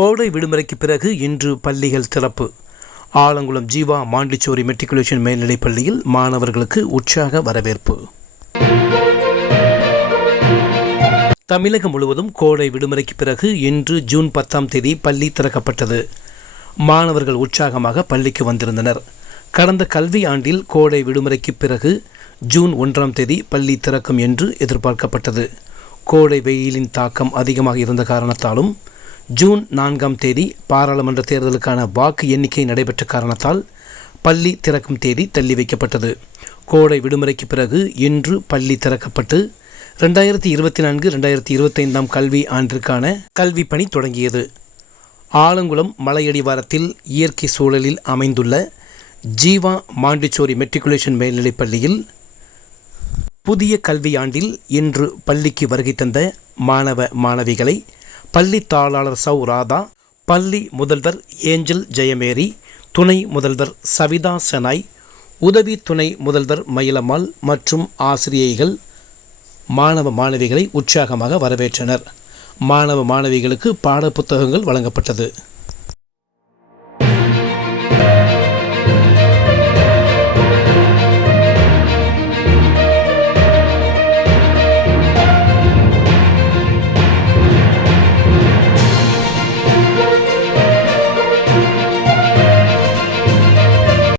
கோடை விடுமுறைக்கு பிறகு இன்று பள்ளிகள் திறப்பு. ஆலங்குளம் ஜீவா மாண்டிச்சோரி மெட்ரிகுலேஷன் மேல்நிலைப் பள்ளியில் மாணவர்களுக்கு உற்சாக வரவேற்பு. தமிழகம் முழுவதும் கோடை விடுமுறைக்கு பிறகு இன்று ஜூன் பத்தாம் தேதி பள்ளி திறக்கப்பட்டது. மாணவர்கள் உற்சாகமாக பள்ளிக்கு வந்திருந்தனர். கடந்த கல்வி ஆண்டில் கோடை விடுமுறைக்கு பிறகு ஜூன் ஒன்றாம் தேதி பள்ளி திறக்கும் என்று எதிர்பார்க்கப்பட்டது. கோடை வெயிலின் தாக்கம் அதிகமாக இருந்த காரணத்தாலும் ஜூன் நான்காம் தேதி பாராளுமன்ற தேர்தலுக்கான வாக்கு எண்ணிக்கை நடைபெற்ற காரணத்தால் பள்ளி திறக்கும் தேதி தள்ளி வைக்கப்பட்டது. கோடை விடுமுறைக்கு பிறகு இன்று பள்ளி திறக்கப்பட்டு ரெண்டாயிரத்தி இருபத்தி நான்கு ரெண்டாயிரத்தி இருபத்தைந்தாம் கல்வி ஆண்டிற்கான கல்வி பணி தொடங்கியது. ஆலங்குளம் மலையடிவாரத்தில் இயற்கை சூழலில் அமைந்துள்ள ஜீவா மாண்டிச்சோரி மெட்ரிகுலேஷன் மேல்நிலைப் பள்ளியில் புதிய கல்வியாண்டில் இன்று பள்ளிக்கு வருகை தந்த மாணவ மாணவிகளை பள்ளி தாளாளர் சௌ ராதா பள்ளி முதல்வர் ஏஞ்சல் ஜெயமேரி துணை முதல்வர் சவிதா செனாய் உதவி துணை முதல்வர் மயிலம்மாள் மற்றும் ஆசிரியைகள் மாணவ மாணவிகளை உற்சாகமாக வரவேற்றனர். மாணவ மாணவிகளுக்கு பாடப்புத்தகங்கள் வழங்கப்பட்டது.